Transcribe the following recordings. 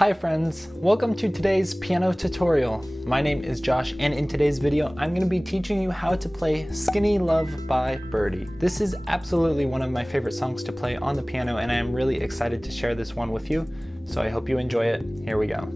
Hi friends, welcome to today's piano tutorial. My name is Josh and in today's video I'm going to be teaching you how to play Skinny Love by Birdy. This is absolutely one of my favorite songs to play on the piano and I am really excited to share this one with you, so I hope you enjoy it. Here we go.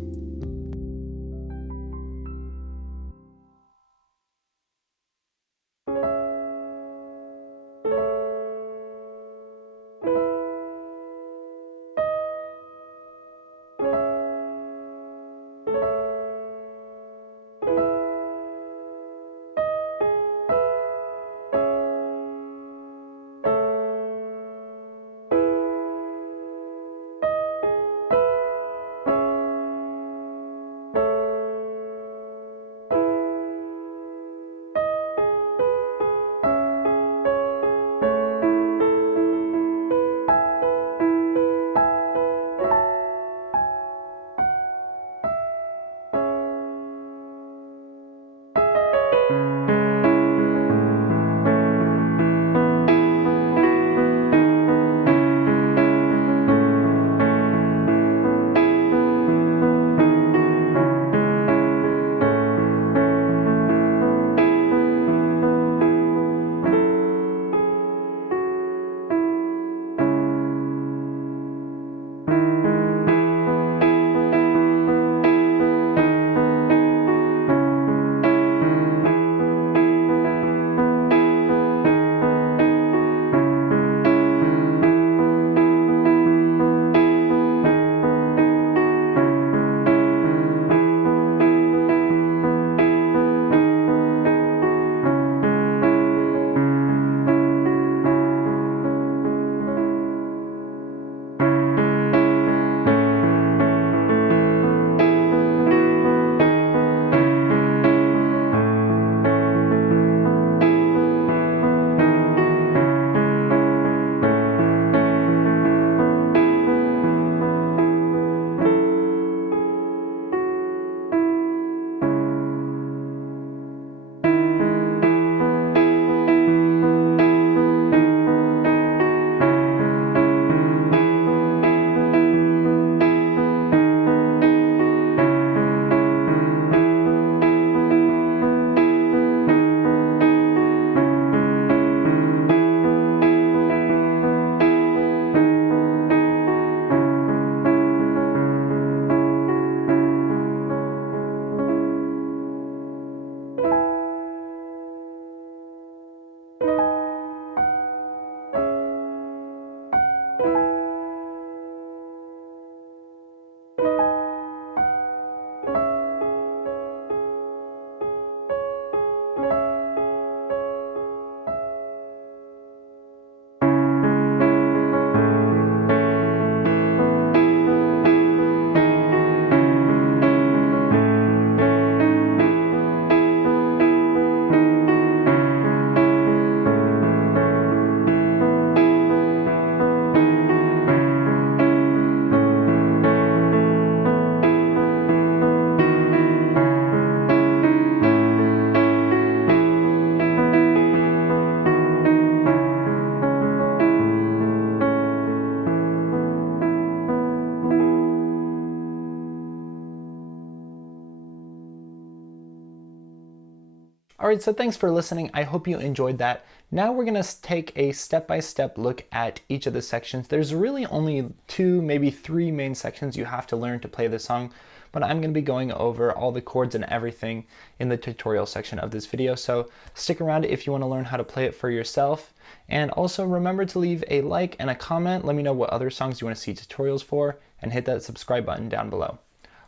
Alright, so thanks for listening. I hope you enjoyed that. Now we're going to take a step-by-step look at each of the sections. There's really only 2, maybe 3 main sections you have to learn to play this song, but I'm going to be going over all the chords and everything in the tutorial section of this video, so stick around if you want to learn how to play it for yourself. And also remember to leave a like and a comment. Let me know what other songs you want to see tutorials for, and hit that subscribe button down below.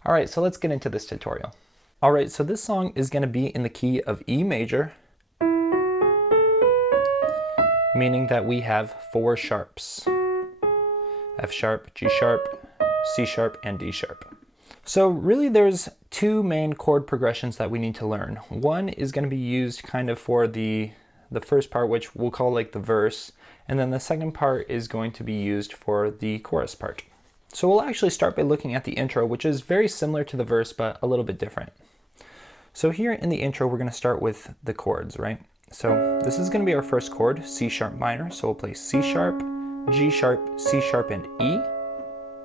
Alright, so let's get into this tutorial. Alright, so this song is going to be in the key of E major, meaning that we have 4 sharps. F sharp, G sharp, C sharp, and D sharp. So really there's 2 main chord progressions that we need to learn. One is going to be used kind of for the first part, which we'll call like the verse, and then the second part is going to be used for the chorus part. So we'll actually start by looking at the intro, which is very similar to the verse, but a little bit different. So here in the intro, we're going to start with the chords, right? So this is going to be our first chord, C sharp minor. So we'll play C sharp, G sharp, C sharp, and E.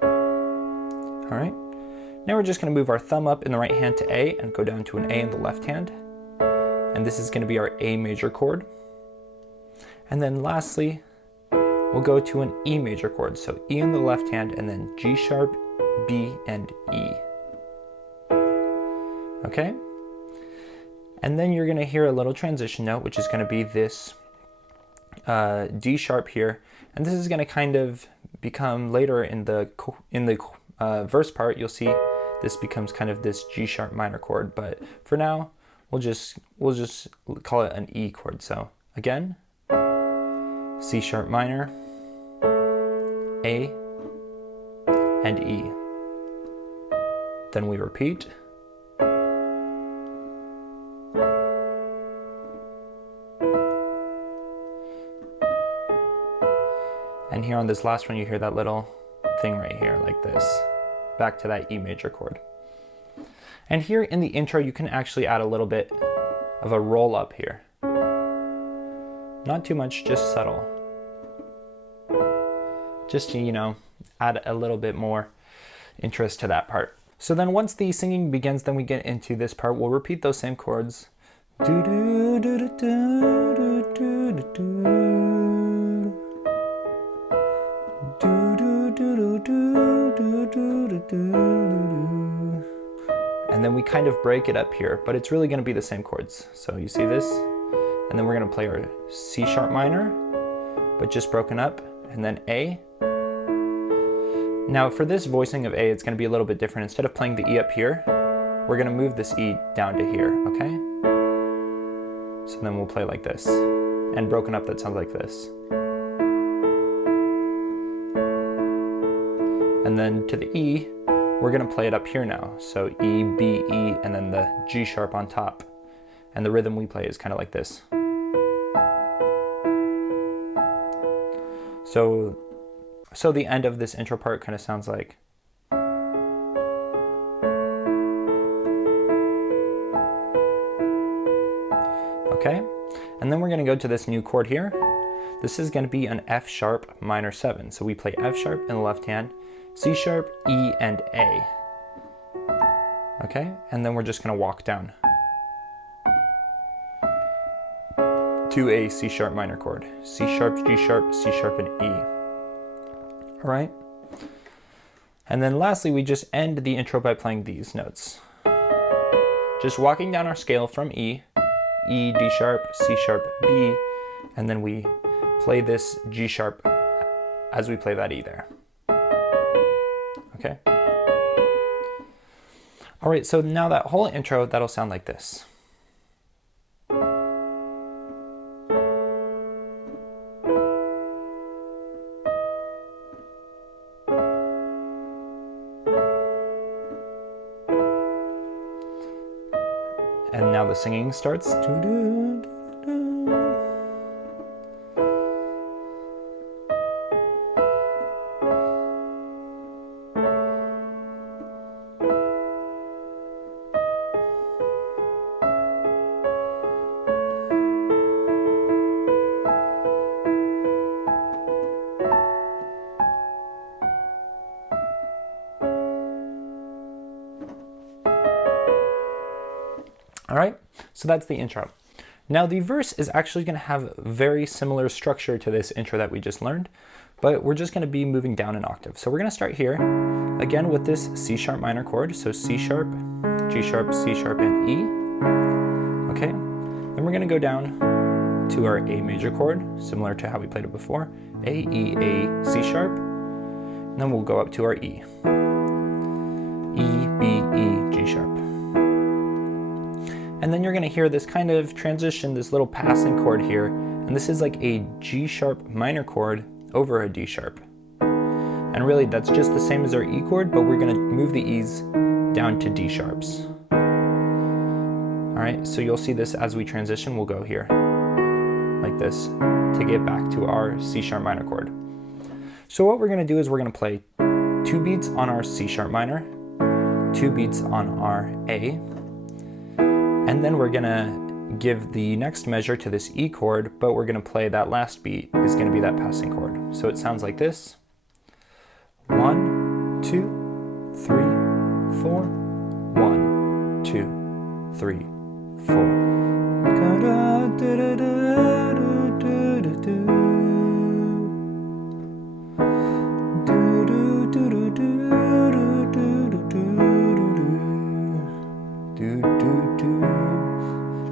All right. Now we're just going to move our thumb up in the right hand to A and go down to an A in the left hand. And this is going to be our A major chord. And then lastly, we'll go to an E major chord. So E in the left hand and then G sharp, B, and E. Okay? And then you're going to hear a little transition note, which is going to be this D sharp here. And this is going to kind of become later in the verse part, you'll see this becomes kind of this G sharp minor chord. But for now, we'll just call it an E chord. So again, C sharp minor, A, and E. Then we repeat. And here on this last one, you hear that little thing right here, like this, back to that E major chord. And here in the intro, you can actually add a little bit of a roll up here. Not too much, just subtle. Just to, you know, add a little bit more interest to that part. So then once the singing begins, then we get into this part. We'll repeat those same chords. Do do do do do do do do do. Do do do do do do do do. And then we kind of break it up here, but it's really going to be the same chords. So you see this, and then we're going to play our C sharp minor, but just broken up, and then A. Now for this voicing of A, it's going to be a little bit different. Instead of playing the E up here, we're going to move this E down to here, okay? So then we'll play like this. And broken up, that sounds like this. And then to the E, we're going to play it up here now. So E, B, E, and then the G sharp on top. And the rhythm we play is kind of like this. So the end of this intro part kind of sounds like. Okay, and then we're going to go to this new chord here. This is going to be an F sharp minor 7. So we play F sharp in the left hand, C sharp, E, and A. Okay, and then we're just going to walk down to a C sharp minor chord. C sharp, G sharp, C sharp, and E. All right. And then lastly, we just end the intro by playing these notes. Just walking down our scale from E, E, D sharp, C sharp, B, and then we play this G sharp as we play that E there. Okay. All right, so now that whole intro, that'll sound like this. And now the singing starts. All right, so that's the intro. Now the verse is actually going to have very similar structure to this intro that we just learned, but we're just going to be moving down an octave. So we're going to start here, again with this C sharp minor chord. So C sharp, G sharp, C sharp, and E. Okay, then we're going to go down to our A major chord, similar to how we played it before. A, E, A, C sharp. And then we'll go up to our E. E, B, E, G sharp. And then you're going to hear this kind of transition, this little passing chord here. And this is like a G sharp minor chord over a D sharp. And really that's just the same as our E chord, but we're going to move the E's down to D sharps. All right, so you'll see this as we transition. We'll go here like this to get back to our C sharp minor chord. So what we're going to do is we're going to play 2 beats on our C sharp minor, 2 beats on our A, and then we're going to give the next measure to this E chord, but we're going to play that last beat is going to be that passing chord. So it sounds like this. 1, 2, 3, 4. 1, 2, 3, 4.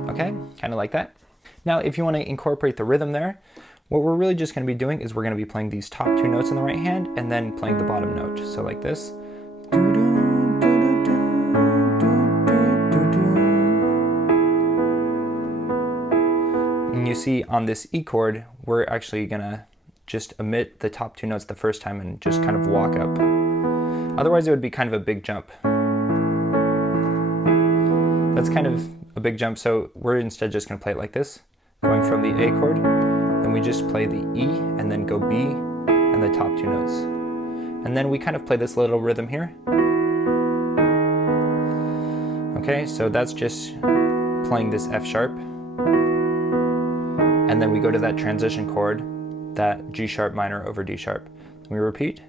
Okay, kind of like that. Now, if you want to incorporate the rhythm there, what we're really just going to be doing is we're going to be playing these top two notes in the right hand and then playing the bottom note. So like this. And you see on this E chord, we're actually going to just omit the top two notes the first time and just kind of walk up. Otherwise, it would be kind of a big jump. That's kind of a big jump, so we're instead just going to play it like this, going from the A chord, then we just play the E, and then go B, and the top two notes. And then we kind of play this little rhythm here. Okay, so that's just playing this F sharp, and then we go to that transition chord, that G sharp minor over D sharp. Then we repeat.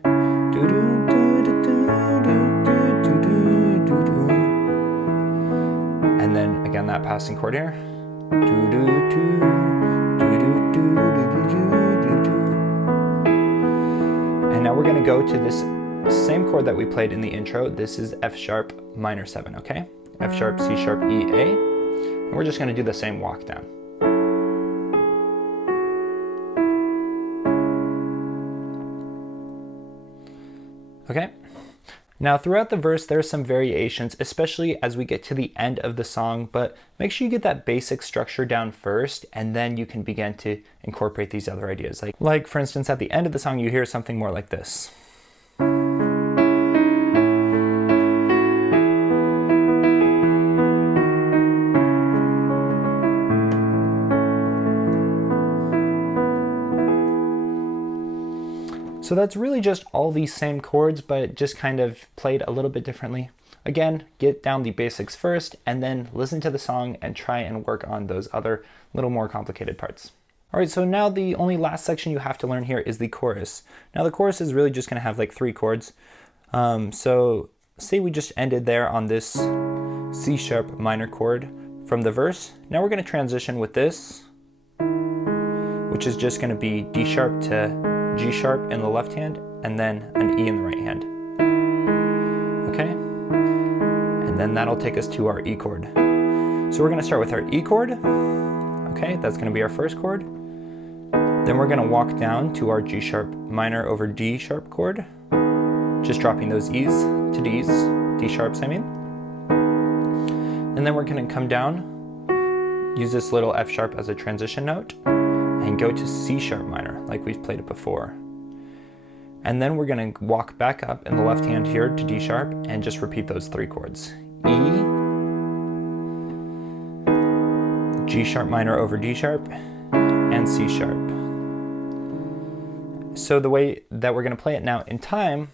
And then again that passing chord here. And now we're going to go to this same chord that we played in the intro. This is F sharp minor 7, okay? F sharp, C sharp, E, A. And we're just going to do the same walk down. Okay? Now throughout the verse, there are some variations, especially as we get to the end of the song, but make sure you get that basic structure down first, and then you can begin to incorporate these other ideas. Like for instance, at the end of the song, you hear something more like this. So that's really just all these same chords, but just kind of played a little bit differently. Again, get down the basics first, and then listen to the song and try and work on those other little more complicated parts. All right, so now the only last section you have to learn here is the chorus. Now the chorus is really just gonna have like 3 chords. So say we just ended there on this C sharp minor chord from the verse. Now we're gonna transition with this, which is just gonna be D sharp to G sharp in the left hand, and then an E in the right hand. Okay? And then that'll take us to our E chord. So we're going to start with our E chord. Okay, that's going to be our first chord. Then we're going to walk down to our G sharp minor over D sharp chord, just dropping those E's to D's, D sharps I mean. And then we're going to come down, use this little F sharp as a transition note, and go to C sharp minor like we've played it before. And then we're going to walk back up in the left hand here to D sharp and just repeat those 3 chords. E, G sharp minor over D sharp, and C sharp. So the way that we're going to play it now in time,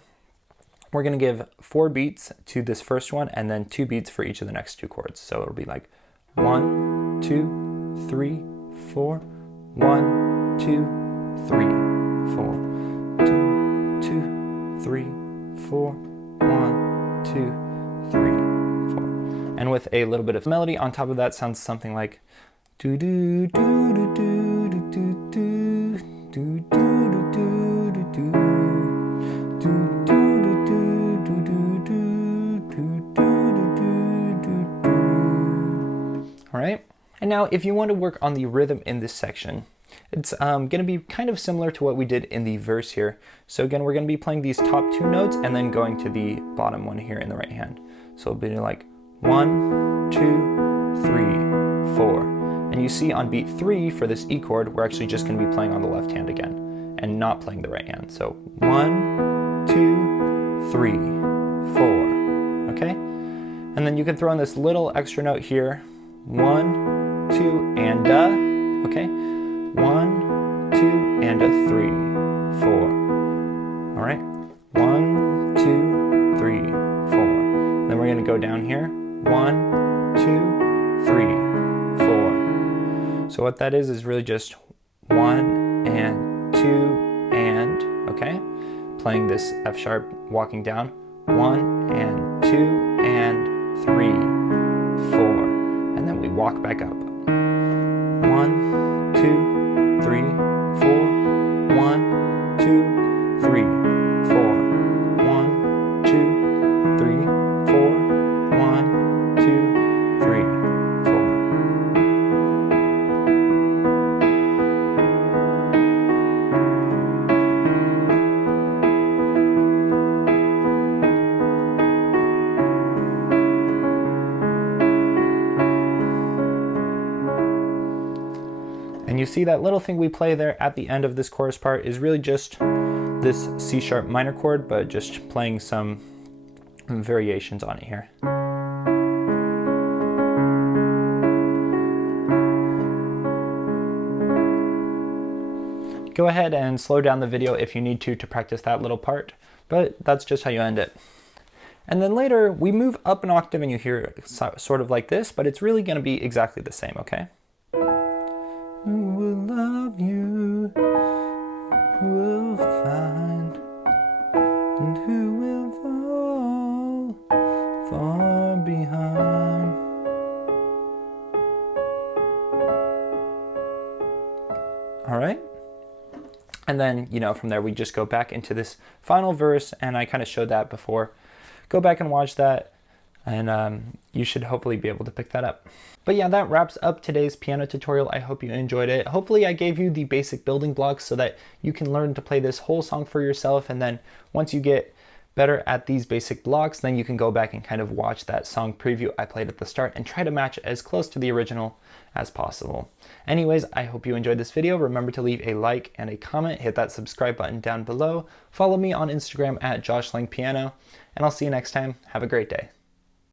we're going to give 4 beats to this first one and then 2 beats for each of the next 2 chords. So it'll be like 1, 2, 3, 4, 1, 2, 3, 4. 2, 2, 3, 4. 1, 2, 3, 4. And with a little bit of melody on top of that, sounds something like do do do do do do do do do do do do do do. All right. And now if you want to work on the rhythm in this section, it's going to be kind of similar to what we did in the verse here. So again, we're going to be playing these top 2 notes and then going to the bottom one here in the right hand. So it'll be like 1, 2, 3, 4. And you see on beat 3 for this E chord, we're actually just going to be playing on the left hand again and not playing the right hand. So 1, 2, 3, 4. Okay? And then you can throw in this little extra note here. 1, 2, and a. Okay? 1, 2, and a 3, 4. All right? 1, 2, 3, 4. Then we're going to go down here. 1, 2, 3, 4. So what that is really just 1 and 2 and, okay? Playing this F sharp, walking down. 1 and 2 and 3, 4, and then we walk back up. 1, 2, 3, 4, 1, 2, 3, 4, 1, 2, 3, 4, 1, 2, 3, 4. And you see that little thing we play there at the end of this chorus part is really just this C sharp minor chord, but just playing some variations on it here. Go ahead and slow down the video if you need to practice that little part, but that's just how you end it. And then later we move up an octave and you hear it sort of like this, but it's really going to be exactly the same, okay? Who will love you, who will find, and who will fall far behind. All right? And then, you know, from there we just go back into this final verse, and I kind of showed that before. Go back and watch that, and you should hopefully be able to pick that up. But yeah, that wraps up today's piano tutorial. I hope you enjoyed it. Hopefully I gave you the basic building blocks so that you can learn to play this whole song for yourself, and then once you get better at these basic blocks, then you can go back and kind of watch that song preview I played at the start and try to match it as close to the original as possible. Anyways, I hope you enjoyed this video. Remember to leave a like and a comment, hit that subscribe button down below, follow me on Instagram at JoshLangePiano, and I'll see you next time. Have a great day.